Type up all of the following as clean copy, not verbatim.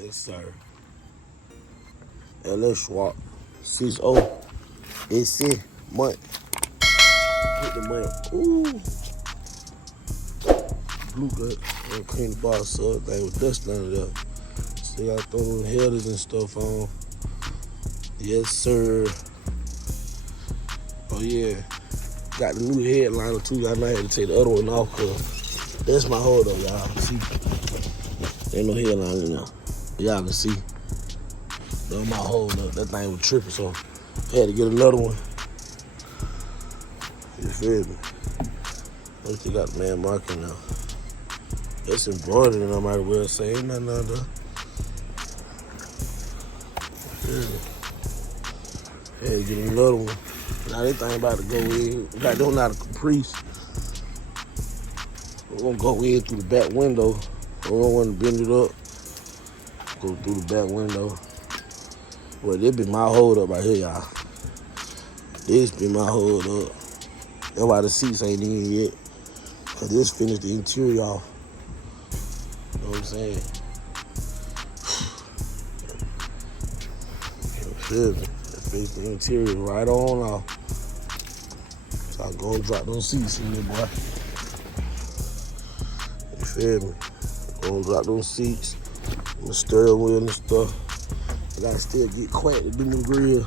Yes, sir. LS Swap 60 SC month. Hit the money. Ooh. Blue gut. And clean the box up. Thing with dust under there. See, I throw them headers and stuff on. Yes, sir. Oh, yeah. Got the new headliner, too. I might have to take the other one off, because that's my hold up, y'all. See? Ain't no headliner in there. Y'all can see. That's my hold up. That thing was tripping, so I had to get another one. You feel me? I still got the Maddmarkscars now. It's embroidered, and I might as well say, ain't nothing out there. Yeah. Had to get another one. Now this thing about to go in. We got them out of Caprice. We're gonna go in through the back window. We don't want to bend it up. Go through the back window. Well, this be my hold up right here, y'all. This be my hold up. That's why the seats ain't in yet. Cause this finished the interior off. You know what I'm saying? You feel me? Finish the interior right on off. So I go and drop those seats in there, boy. You feel me? Go and drop those seats. The steering wheel and stuff. I gotta still get Quack to do my grill.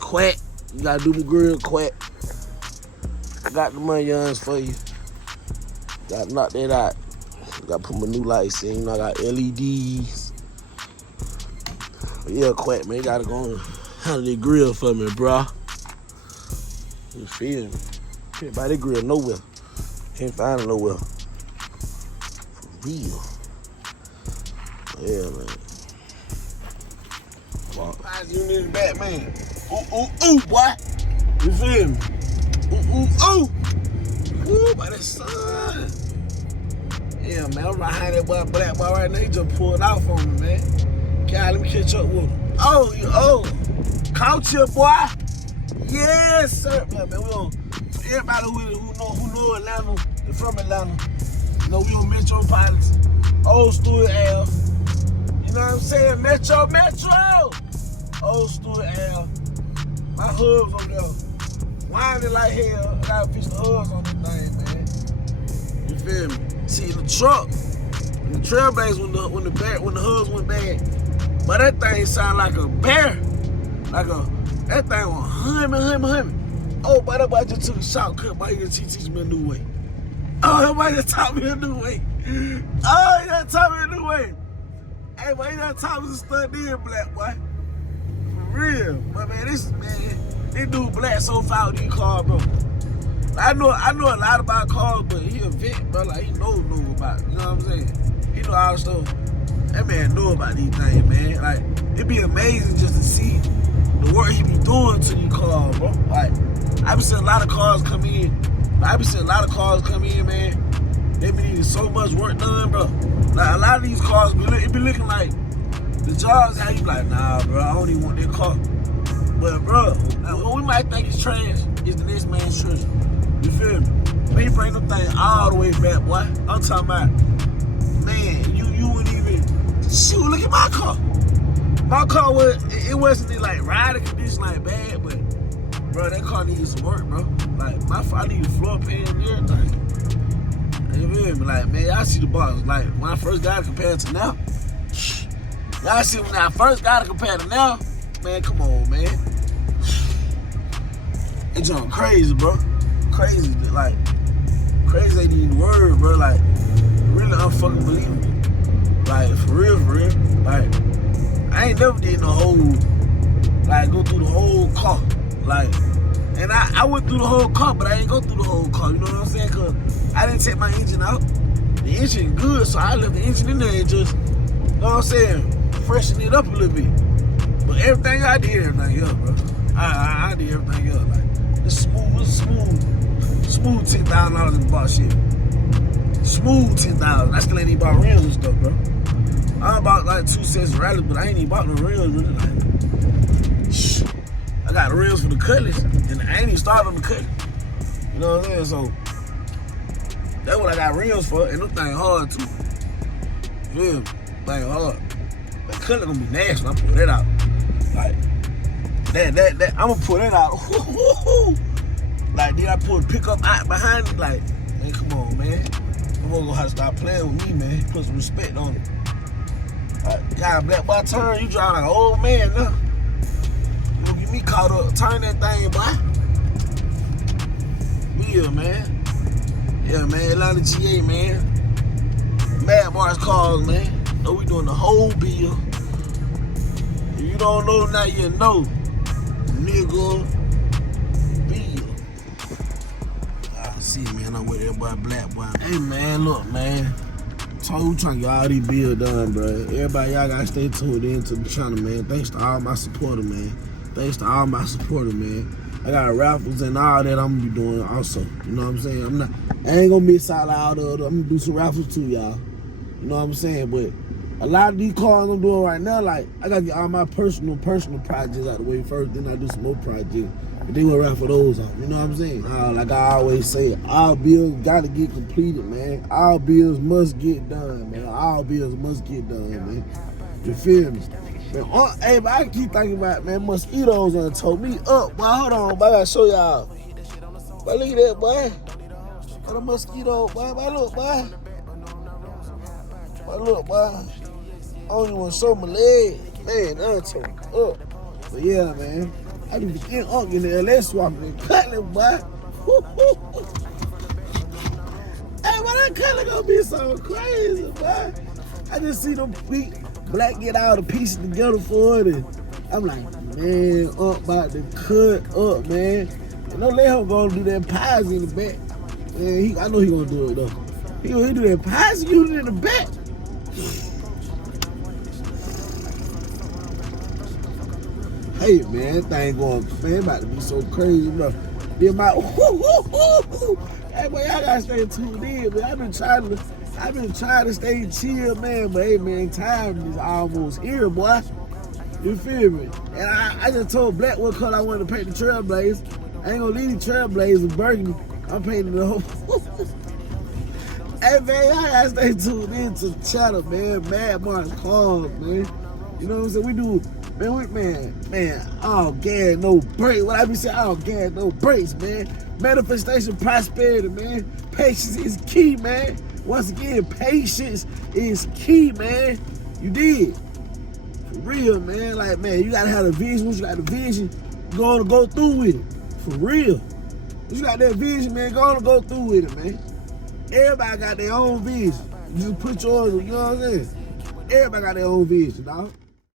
Quack, you gotta do my grill, Quack. I got the money youngs for you. Gotta knock that out. Gotta put my new lights in. You know, I got LEDs. But yeah, Quack, man, you gotta go and handle the grill for me, bro. You feel me? Can't buy that grill nowhere. Can't find it nowhere. For real. Yeah, man. You need the back, man. Ooh, boy. You feel me? Ooh, by the sun. Yeah, man, I'm behind that boy, black boy right now. He just pulled off on me, man. God, let me catch up with him. Oh, caught you, boy. Yes, sir. Man, we on, everybody who know Atlanta, they from Atlanta. You know, we on Metropolitan. Old Stuart Ave. You know what I'm saying? Metro. Old Stuart Ave. My hubs over there. Winding like hell. I gotta fix the hubs on this thing, man. You feel me? See, the truck, in the trailblazers, when the hubs went bad, but that thing sound like a bear. That thing was humming. Oh, but that boy just took a shortcut, but he just teach me a new way. Oh, that boy just taught me a new way. Oh, he done taught me a new way. Hey, boy, he done taught me to study in black, boy. For real. But man, this dude black so far with these cars, bro. I know a lot about cars, but he a vet, bro. Like, he know about it. You know what I'm saying? He know all the stuff. That man know about these things, man. Like, it'd be amazing just to see the work he be doing to these cars, bro. Like, I be seeing a lot of cars come in. Man. They be needing so much work done, bro. Like, a lot of these cars, it be looking like the jobs how you be like, nah, bro, I don't even want that car. But, bro, like, what we might think is trash is the next man's treasure. You feel me? But he bring them things all the way back, boy. I'm talking about, man, you wouldn't even, shoot, look at my car. My car it wasn't like riding condition like bad, but bro, that car needs some work, bro. Like, I need a floor pan and everything. You feel me? Like, man, y'all see the box. Like, when I first got it compared to now. Y'all see when I first got it compared to now. Man, come on, man. It's going crazy, bro. Crazy, like, crazy ain't even the word, bro. Like, really unfucking believable. Like, for real. Like, I ain't never did no whole, like, go through the whole car. Like, and I went through the whole car, but I ain't go through the whole car. You know what I'm saying? Cause I didn't take my engine out. The engine good, so I left the engine in there and just, you know what I'm saying, freshen it up a little bit. But everything I did everything else, bro. I did everything else. Like, it's smooth $10,000 in the box shit. Smooth $10,000. I still ain't even bought rims and stuff, bro. I bought like 2 sets of rallies, but I ain't even bought no rims really. Like, I got the rims for the Cutlass, and I ain't even started on the Cutlass. You know what I'm saying? So that's what I got rims for, and them things hard too. Yeah. Like, the color gonna be nasty. I'm putting that out. Like, that, I'm gonna put that out. Like, then I pull the pickup out behind it. Like, man, come on, man. I'm gonna have to start playing with me, man. Put some respect on it. God, black boy, turn. You drive like an old man now. You gonna get me caught up. Turn that thing, boy. Yeah, man. Yeah, man. Atlanta GA, man. Maddmarkscars, man. Know we doing the whole bill. If you don't know now, you know. Nigga bill. I see, man. I'm with that boy, black boy. Hey, man, look, man. Told you trying to get all these bills done, bro. Everybody, y'all gotta stay tuned into the channel, man. Thanks to all my supporters, man. I got raffles and all that I'm gonna be doing also. You know what I'm saying? I ain't gonna miss out all the other. I'm gonna do some raffles too, y'all. You know what I'm saying? But a lot of these cars I'm doing right now, like, I gotta get all my personal projects out the way first, then I do some more projects. And then we'll raffle those out. You know what I'm saying? Like I always say, all bills gotta get completed, man. All bills must get done, man. All bills must get done, man. You feel me? Man, hey, but I keep thinking about, man, mosquitoes done told me up. Boy, hold on, boy, I gotta show y'all. Boy, look at that, boy. What a mosquito, boy. Boy, look, boy. Boy, look, boy. I don't even want to show my leg. Man, that told me up. But yeah, man. I be getting up in the LS Swap Gbody cutting, boy. Hey, boy, that cutting gonna be so crazy, boy. I just see them feet. Black get all the pieces together for it, and I'm like, man, up about to cut up, man. And don't let him go do that pies in the back. Man, I know he gonna do it though. He do that pies unit in the back. Hey, man, that thing going, man, about to be so crazy, bro. Then my, hey, boy, y'all gotta stay tuned in, man. I've been trying to stay chill, man, but hey, man, time is almost here, boy. You feel me? And I just told Black what color I wanted to paint the Trailblazer. I ain't gonna leave the Trailblazer burgundy. I'm painting the whole. Hey, man, y'all gotta stay tuned in to the channel, man. Maddmarkscars, man. You know what I'm saying? We do, man, all gas, no brakes. What I be saying, all gas, no brakes, man. Manifestation, prosperity, man. Patience is key, man. Once again, patience is key, man. You did. For real, man. Like, man, you gotta have a vision. Once you got the vision, you're gonna go through with it. For real. Once you got that vision, man, go through with it, man. Everybody got their own vision. You just put yours, you know what I'm saying? Everybody got their own vision, dog.